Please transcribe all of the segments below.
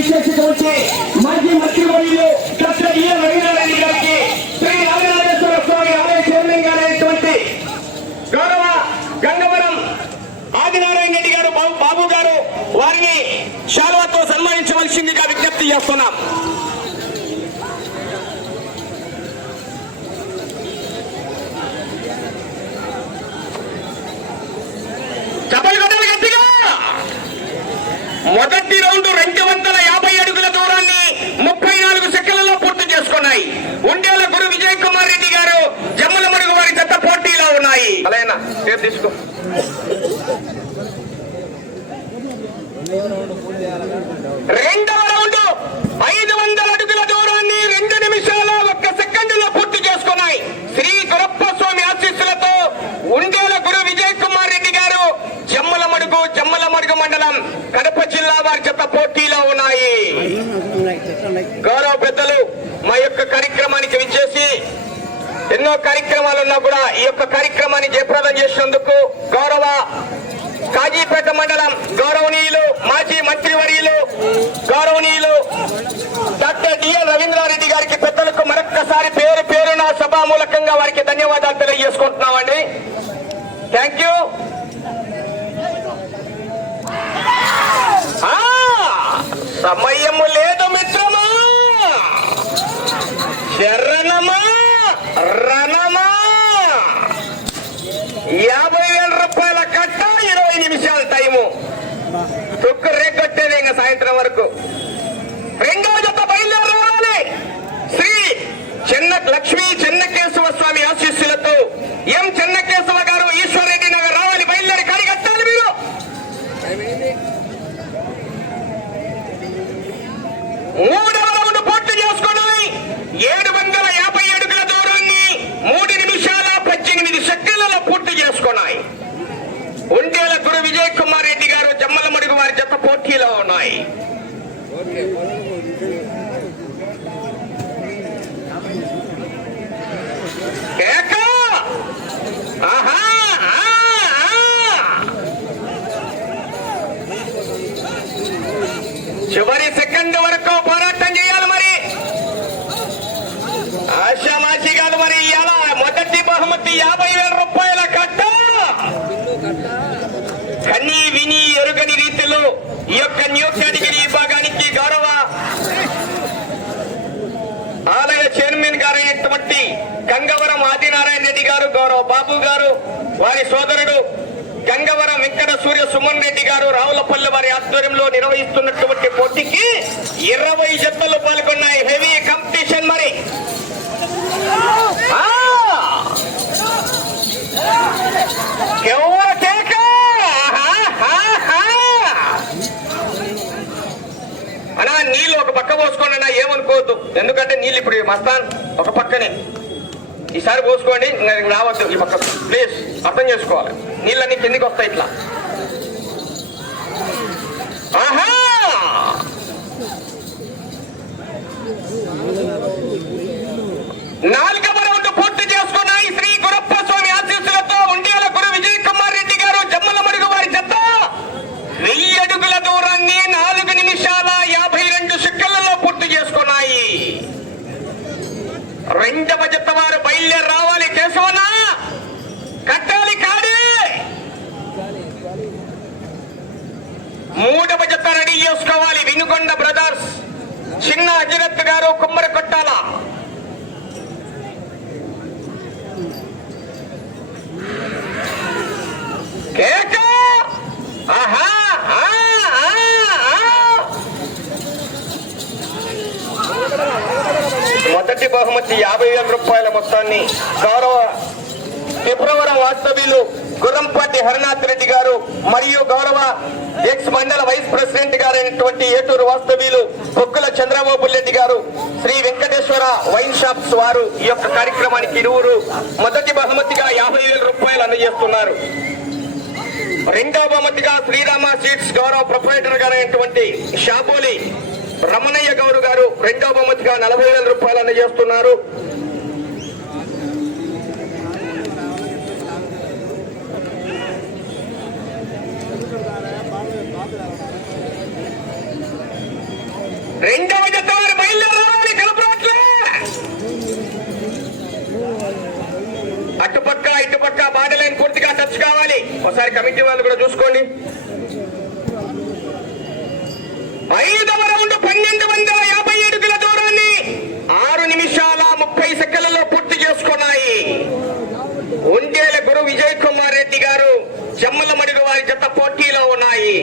మాజీ మంత్రివర్యులు డాక్టర్ గారికి శ్రీ స్వామి ఆలయ చైర్మన్ గారైనటువంటి గౌరవ గంగవరం ఆదినారాయణ రెడ్డి గారు బాబు గారు వారిని శాలువాతో సన్మానించవలసిందిగా విజ్ఞప్తి చేస్తున్నాం. మొదటి రౌండ్ రెండు México. ఈ యొక్క కార్యక్రమాన్ని జయప్రదం చేసినందుకు గౌరవ కాజీపేట మండలం గౌరవనీయులు మాజీ మంత్రివర్యులు గౌరవనీయులు డాక్టర్ డిఎల్ రవీంద్రారెడ్డి గారికి పెద్దలకు మరొక్కసారి పేరు పేరున సభామూలకంగా వారికి ధన్యవాదాలు తెలియజేసుకుంటున్నామండి. థ్యాంక్ యూ సమయము లేదు మిత్రమా. శరణమా. యాభై వేల రూపాయల కట్ట ఇరవై నిమిషాల టైము. తుక్కు రేగొట్టేది ఇంకా సాయంత్రం వరకు రెండో జత బయలుదేరాలి శ్రీ చెన్న లక్ష్మీ చెన్నకేశవ స్వామి ఆశీస్సులతో ఎం చెన్నకేశవ గారు ఈశ్వరరెడ్డి నగర్ రావాలి బయలుదేరి కడి కట్టాలి మీరు మూడవ రౌండ్ పూర్తి చేసుకున్నాయి ఏడు వందల యాభై అడుగుల దూరాన్ని మూడు నిమిషాల పద్దెనిమిది సెకండ్లలో పూర్తి చేసుకున్నాయి ఉండేల గురు విజయ్ కుమార్ రెడ్డి గారు జమ్మల మడుగు వారి జత ఉన్నాయి ఏక ఆహా! ఆ! ఆ! చివరి సెకండ్ వరకు పోరాటం చేయాలి మరి ఆశామాషి కాదు మరి ఇవాళ మొదటి బహుమతి యాభై వేల రూపాయల కట్ట కని విని ఎరుగని ఈ యొక్క న్యూ విభాగానికి గౌరవ ఆలయ చైర్మన్ గారైనటువంటి గంగవరం ఆదినారాయణ రెడ్డి గారు గౌరవ బాబు గారు వారి సోదరుడు గంగవరం వెంకట సూర్య సుమన్ రెడ్డి గారు రావులపల్లి వారి ఆధ్వర్యంలో నిర్వహిస్తున్నటువంటి పోటీకి ఇరవై జతలు పాల్గొన్నాయి. హెవీ కాంపిటీషన్ మరి ఆ! ఎవరు కేక? ఆహాహా! అన్నా నీళ్ళు ఒక పక్క పోసుకోండి అన్న ఏమనుకోవద్దు. ఎందుకంటే నీళ్ళు ఇప్పుడు మస్తాన్ ఒక పక్కనే. ఈసారి పోసుకోండి ఇంకా రావద్దు ఈ పక్క. ప్లీజ్ అర్థం చేసుకోవాలి. నీళ్ళన్నీ కిందికి వస్తాయి ఇట్లా. ఆహా! నాలుగు రౌండ్ పూర్తి చేసుకున్నాయి శ్రీ గురప్ప స్వామి ఆశీస్సులతో ఉండేల గురు విజయ్ కుమార్ రెడ్డి గారు జమ్మల మడుగు వారి జత వెయ్యి అడుగుల దూరాన్ని నాలుగు నిమిషాల యాభై రెండు సెకండ్లలో పూర్తి చేసుకున్నాయి రెండవ జత వారు రావాలి కేశవనా కట్టాలి కాడే. మూడవ జత రెడీ చేసుకోవాలి వినుకొండ బ్రదర్స్. చిన్న అజరత్ గారు కుమ్మరి కొట్టాల కేక ఆహా ఆ, ఆ, ఆ. మొదటి యాభై వేల రూపాయల మొత్తాన్ని గౌరవ ఫిబ్రవరి వాస్తవ్యులు గుర్రంపాటి హరినాథ్ రెడ్డి గారు మరియు గౌరవ ఎక్స్ మండల వైస్ ప్రెసిడెంట్ గారైనటువంటి ఏటూరు వాస్తవ్యులు బొక్కుల చంద్రబాబు రెడ్డి గారు శ్రీ వెంకటేశ్వర వైన్ షాప్స్ వారు ఈ యొక్క కార్యక్రమానికి ఇరువురు మొదటి బహుమతిగా యాభై వేల రూపాయలు అందజేస్తున్నారు. రెండవ బహుమతిగా శ్రీరామ సీడ్స్ గౌరవ ప్రొపరేటర్ గారైనటువంటి షాబోలి రమణయ్య గౌరు గారు రెండవ బహుమతిగా నలభై వేల రూపాయలు అందజేస్తున్నారు. రెండవ జత వారు బయలుదేరాలని కలపరాట్లే అటుపక్క ఇటుపక్క బాడీ పూర్తిగా టచ్ కావాలి. ఒకసారి కమిటీ వాళ్ళు కూడా చూసుకోండి. ఐదవ రౌండ్ పన్నెండు వందల యాభై అడుగుల దూరాన్ని ఆరు నిమిషాల ముప్పై సెకండ్లలో పూర్తి చేసుకున్నాయి ఒంటేల గారు విజయ్ కుమార్ రెడ్డి గారు జమ్మల మడుగు వారి జత పోటీలో ఉన్నాయి.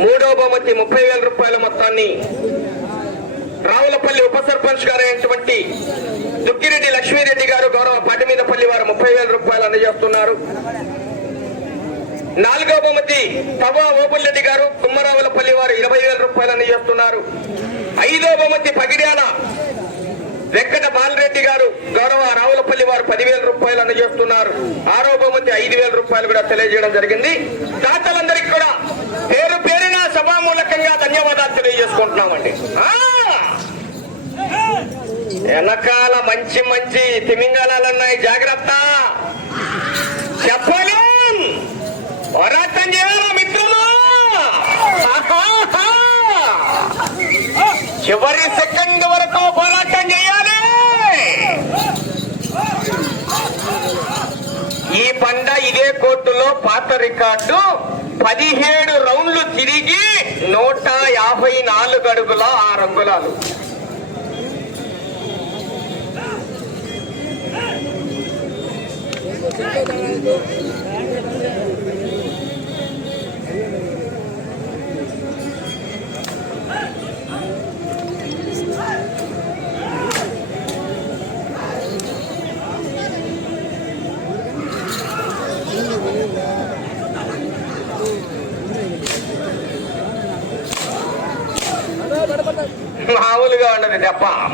మూడో బహుమతి ముప్పై వేల రూపాయల మొత్తాన్ని రావులపల్లి ఉప సర్పంచ్ గారు అయినటువంటి దుక్కిరెడ్డి లక్ష్మీరెడ్డి గారు గౌరవ పాటిమీదపల్లి వారు ముప్పై వేల రూపాయలు అందజేస్తున్నారు. నాలుగో బహుమతి తవా ఓబుల్రెడ్డి గారు కుమ్మరావులపల్లి వారు ఇరవై వేల రూపాయలు అందజేస్తున్నారు. ఐదో బహుమతి పగిడ్యాల వెంకట బాలరెడ్డి గారు గౌరవ రావులపల్లి వారు పదివేల రూపాయలు అందజేస్తున్నారు. ఆరో బహుమతి ఐదు వేల రూపాయలు కూడా తెలియజేయడం జరిగింది. దాతలందరికీ కూడా పేరు పేరున సభామూలకంగా ధన్యవాదాలు తెలియజేసుకుంటున్నామండి. వెనకాల మంచి మంచి తిమింగళాలున్నాయి జాగ్రత్త! చెప్పలేం! పోరాటం చేయాలా? చివరి సెకండ్ వరకు పోరాటం చేయాలి. ఈ పండ ఇదే కోర్టులో పాత రికార్డు. పదిహేడు రౌండ్లు తిరిగి నూట యాభై నాలుగు అడుగుల ఆరు అంగుళాలు. మామూలుగా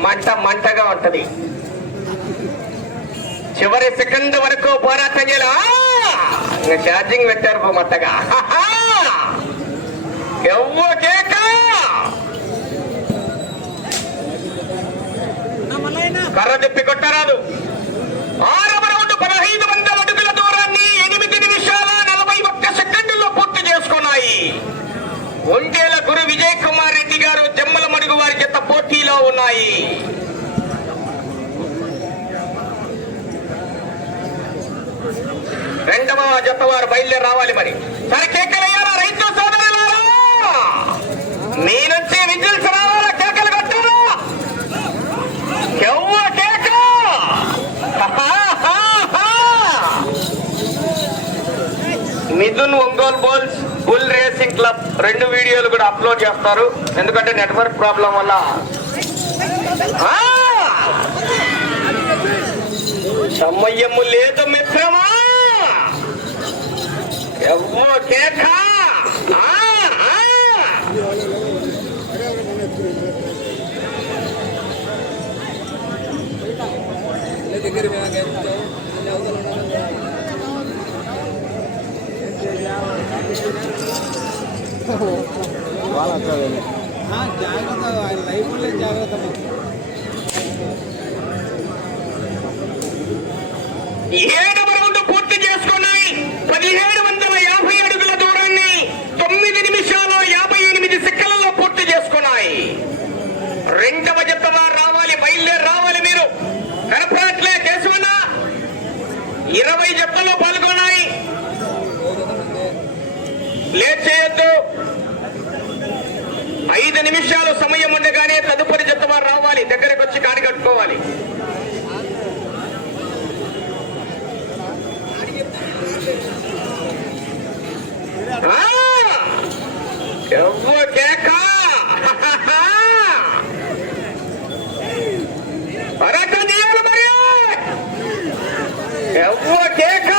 మంట మంటగా ఉంటది. చివరి సెకండ్ వరకు పోరాటం చేయాలి. ఇంకా ఛార్జింగ్ పెట్టారు పో ఎవ్వ కేక! కర్ర తిప్పి కొట్టరాదు. ఆరవ రౌండ్ పదహైదు వందల అడుగుల దూరాన్ని ఎనిమిది నిమిషాల నలభై ఒక్క సెకండ్లో పూర్తి చేసుకున్నాయి. ఒంటేల గురు విజయ్ కుమార్ రెడ్డి గారు జమ్మల మడుగు వారి జత పోటీలో ఉన్నాయి. రెండవ జత వారు బయలుదేరి రావాలి మరి. సరే కేకలయ్యారా రైతు సోదరులారా? మీ నుంచి విజిల్స్ రావాలా? కేకలు కట్టారా ఎవ్వ కేక! Mithun Ongole bulls bull racing club రెండు వీడియోలు కూడా అప్లోడ్ చేస్తారు. ఎందుకంటే నెట్వర్క్ ప్రాబ్లం వల్ల ఆ! లేదు మిత్రమా ఎవ్వో కేక ఆ, ఆ. జాగ్రత్త ఆయన లైఫ్ జాగ్రత్త ఏడు రౌండ్ పూర్తి చేసుకున్నాయి పదిహేడు వందల యాభై అడుగుల దూరాన్ని తొమ్మిది నిమిషాల యాభై ఎనిమిది సెకండ్లలో పూర్తి చేసుకున్నాయి. రెండవ జతగా రావాలి బయలుదేరి రావాలి మీరు. కనపడట్లే కేశవన్న ఇరవై జతల్లో పాల్గొన్నాయి. లేట్ చేయొద్దు. ఐదు నిమిషాలు సమయం ఉండగానే తదుపరి జతవారు రావాలి దగ్గరకు వచ్చి కాడి కట్టుకోవాలి ఆ! ఎవరు కేక పరాటం చేయాలి మరి ఎవ్వ కేక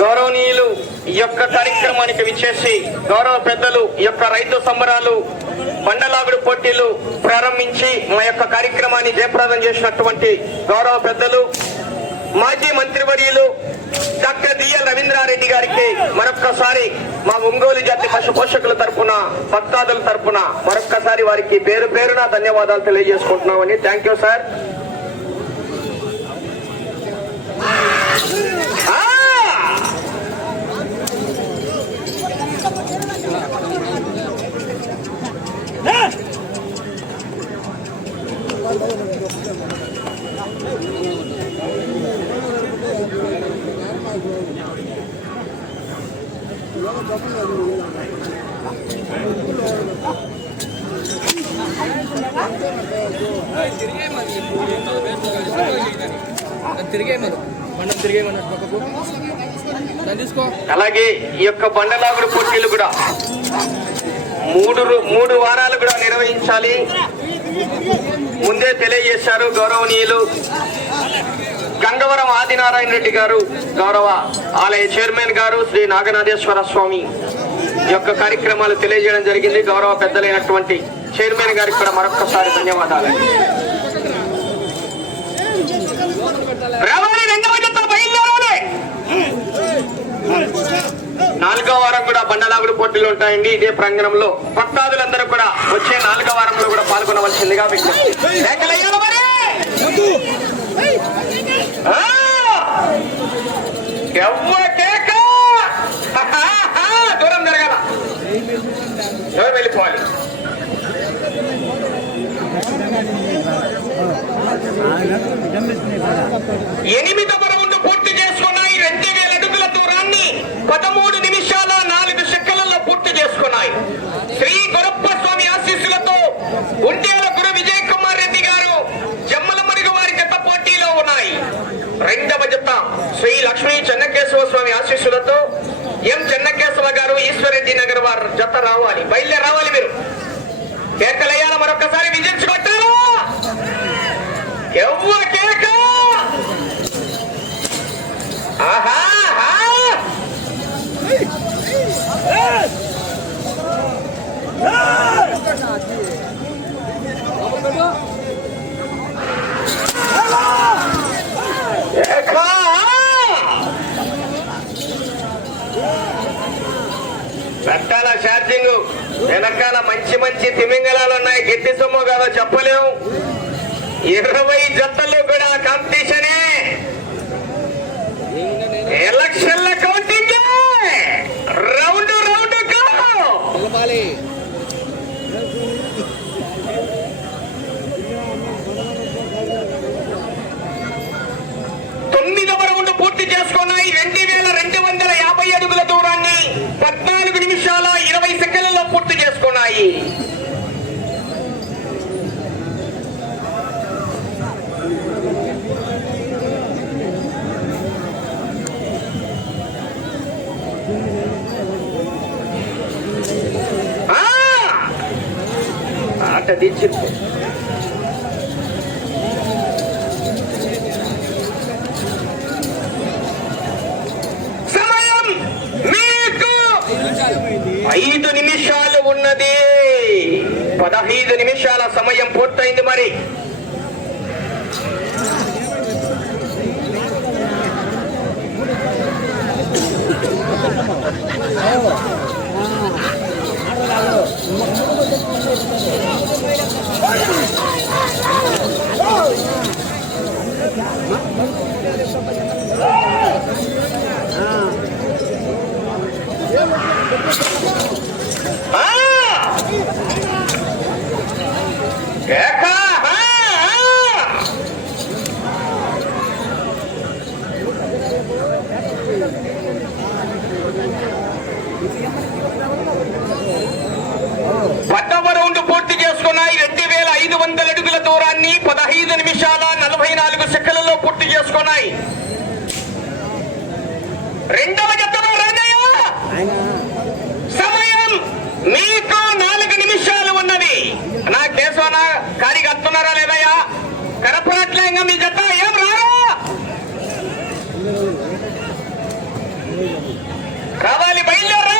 గౌరవనీయులు ఈ యొక్క కార్యక్రమానికి విచ్చేసి గౌరవ పెద్దలు ఈ యొక్క రైతు సంబరాలు బండలాగుడు పోటీలు ప్రారంభించి మా యొక్క కార్యక్రమాన్ని జయప్రదం చేసినటువంటి గౌరవ పెద్దలు మాజీ మంత్రివర్యులు డాక్టర్ డిఎల్ రవీంద్రారెడ్డి గారికి మరొక్కసారి మా ఒంగోలు జాతి పశు పోషకుల తరపున భక్తాదుల తరఫున మరొక్కసారి వారికి పేరు పేరున ధన్యవాదాలు తెలియజేసుకుంటున్నామని. థ్యాంక్ యూ సార్ ఆ! తిరిగే మరి మనం తిరిగే మన పక్కకు దాన్ని తీసుకో అలాగే ఈ యొక్క బండలాగుడు పోటీలు కూడా మూడు మూడు వారాలు కూడా నిర్వహించాలి. ముందే తెలియజేశారు గౌరవనీయులు గంగవరం ఆదినారాయణ రెడ్డి గారు గౌరవ ఆలయ చైర్మన్ గారు శ్రీ నాగనాథేశ్వర స్వామి యొక్క కార్యక్రమాలు తెలియజేయడం జరిగింది. గౌరవ పెద్దలైనటువంటి చైర్మన్ గారికి కూడా మరొకసారి ధన్యవాదాలు. రావాలి రెండవ బయలుదేరాలి. నాలుగో వారం కూడా బండలాగుడు పోటీలు ఉంటాయండి. ఇదే ప్రాంగణంలో భక్తాదులందరూ కూడా వచ్చే నాలుగో వారంలో కూడా పాల్గొనవలసిందిగా విజ్ఞప్తి. దూరం జరగాల. ఎవరు వెళ్ళిపోవాలి? ఎనిమిదవ రౌండ్ పూర్తి చేసుకున్నాయి. రెండు వేల అడుగుల దూరాన్ని. పదమూడు నిమిషాల నాలుగు సెకండ్లలో పూర్తి చేసుకున్నాయి శ్రీ గొరప్ప స్వామి ఆశీస్సులతో ఉంటేల గురు విజయ్ కుమార్ రెడ్డి గారు జమ్మల మరుగు వారి జత పోటీలో ఉన్నాయి రెండవ జత శ్రీ లక్ష్మీ చెన్నకేశవ స్వామి ఆశీస్సులతో ఎం చెన్నకేశవ గారు ఈశ్వరెడ్డి నగర్ వారు జత రావాలి. బయలుదేరి రావాలి మీరు. కేకలయ్యాల మరొకసారి విజయించుకుంటారు? ఎవ్వ కేక? ఆహా ఆహా. కేక. పెట్టాల ఛార్జింగ్ వెనకాల మంచి మంచి తిమింగలాలు ఉన్నాయి గట్టి సొమ్ము కాదో చెప్పలేము ఇరవై జతలు కూడా కాంపిటీషనే. ఎలక్షన్ల కౌంటింగ్. రౌండ్ రౌండ్ తొమ్మిదవ రౌండ్ పూర్తి చేసుకున్నాయి. రెండు వేల రెండు వందల యాభై అడుగుల దూరాన్ని పద్నాలుగు నిమిషాల ఇరవై సెకండ్లలో పూర్తి చేసుకున్నాయి ఆ! ఆట దించింది సమయం మీకు ఐదు నిమిషాలు ఉన్నది ఐదు నిమిషాల సమయం పూర్తయింది మరి ఆ! కేక! ఆ! ఆ! పదవ రౌండ్ పూర్తి చేసుకున్నాయి రెండు వేల ఐదు వందల అడుగుల దూరాన్ని పదహైదు నిమిషాల నలభై నాలుగు సెకండ్లలో పూర్తి చేసుకున్నాయి. రెండవ జతలో రంగయ్య సమయం మీకు నాలుగు నిమిషాలు ఉన్నది. నా కేశవన కారికి కడుతున్నారా లేదయ్యా? కనపడట్లేంగా మీ జత? ఏం రారా? రావాలి బయలుదేరా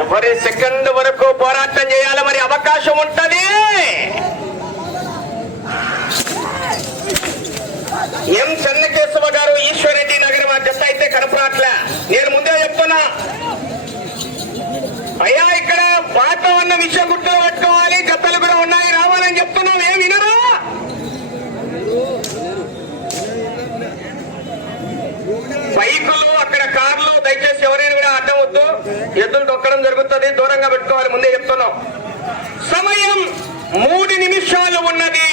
ఎవరి సెకండ్ వరకు పోరాటం చేయాలి మరి అవకాశం ఉంటది? ఎం చెన్నకేశవ గారు ఈశ్వరెడ్డి నగరం మా జత అయితే కనపడట్లే. నేను ముందే చెప్తున్నా. అయ్యా ఇక్కడ వాతావరణ విషయం గుర్తు పెట్టుకోవాలి. జతలు కూడా ఉన్నాయి. రావాలని చెప్తున్నాం. ఏం వినరు? బైకులు అక్కడ కార్లు దయచేసి ఎవరైనా కూడా అడ్డం వద్దు. ఎద్దులు దొక్కడం జరుగుతుంది దూరంగా పెట్టుకోవాలి ముందే చెప్తున్నాం. సమయం మూడు నిమిషాలు ఉన్నది.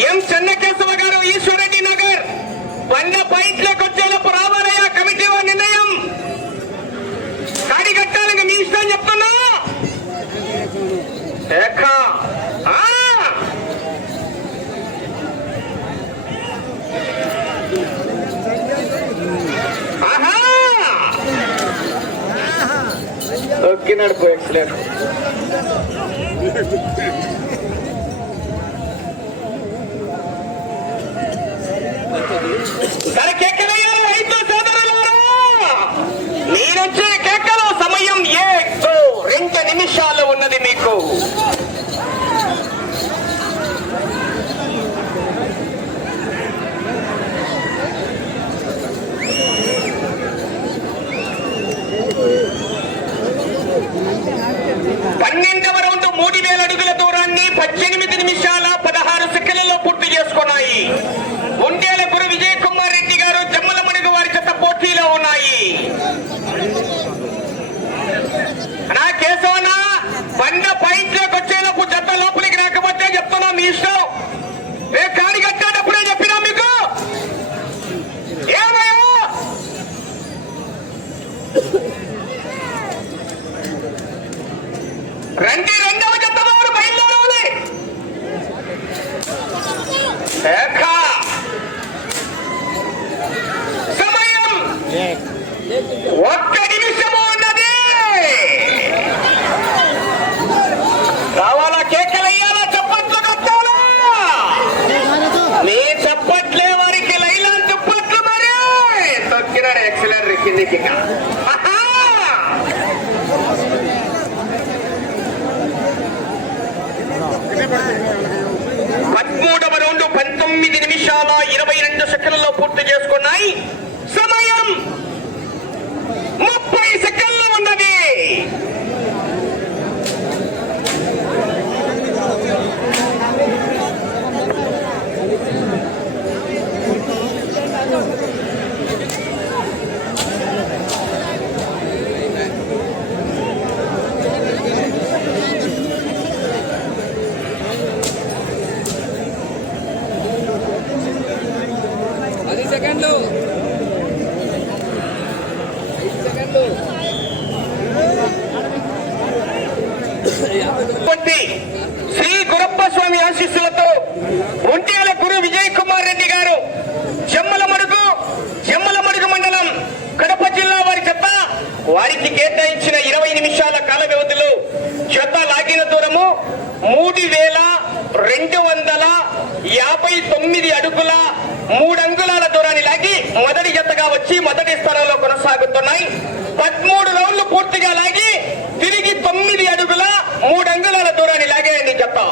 ఎం చెన్నకేశవ గారు ఈశ్వరెడ్డి నగర్. వంద పాయింట్లకు వచ్చేలోపు రావాలయ్యా కమిటీ వారి నిర్ణయం. కాడి కట్టాలని మీ ఇష్టం చెప్తున్నా. ఏక. ఓకే నడుపు ఎక్సలెంట్ రైతు సోదరులారా! మీరొచ్చే కేకలో సమయం ఏ రెండు నిమిషాలు ఉన్నది మీకు. పన్నెండవ రౌండ్ మూడు వేల అడుగుల దూరాన్ని పద్దెనిమిది నిమిషాల పదహారు సెకండ్లలో పూర్తి చేసుకున్నాయి ఒంటేల గురు విజయ్ కుమార్ రెడ్డి గారు జమ్మల మడుగు వారి జత పోటీలో ఉన్నాయి నా కేశవనా బండ పైట్లోకి వచ్చేలోపు జత లోపలికి రాకపోతే చెప్తున్నా మీ ఇష్టం. ఏ కాడి కట్టేటప్పుడే చెప్పినా మీకు? ఏమయ్యా? రండి రెండవ జత వారు బయలుదేరాలి ఏక. సమయం ఒక్క నిమిషము ఉన్నది కావాలా కేకలయ్యాలా చప్పట్లు కట్టాలా మీ చప్పట్లే వారికి లైలా చప్పట్లు మరి తొక్కినాడు ఎక్సలెంట్ కిందికి ఆహా! పదమూడవ రౌండ్ పంతొమ్మిది నిమిషాల ఇరవై రెండు సెకండ్లలో పూర్తి చేసుకున్నాయి సమయం ముప్పై సెకండ్లు ఉన్నది పది సెకండ్లు ఐదు సెకండ్లు కొద్ది శ్రీ గురప్ప స్వామి ఆశీస్సులతో ఒంటేల గురు విజయ్ కుమార్ రెడ్డి గారు జమ్మల మడుగు జమ్మల మడుగు మండలం కడప జిల్లా వారి చెత్త వారికి కేటాయించిన ఇరవై నిమిషాల కాల వ్యవధిలో చెత్త లాగిన దూరము మూడు వేల రెండు వందల యాభై తొమ్మిది అడుగుల మూడు అంగుళాల దూరాన్ని లాగి మొదటి జతగా వచ్చి మొదటి స్థానంలో కొనసాగుతున్నాయి. పదమూడు రౌండ్లు పూర్తిగా లాగి తిరిగి తొమ్మిది అడుగుల మూడు అంగుళాల దూరాన్ని లాగేయండి చెప్తా.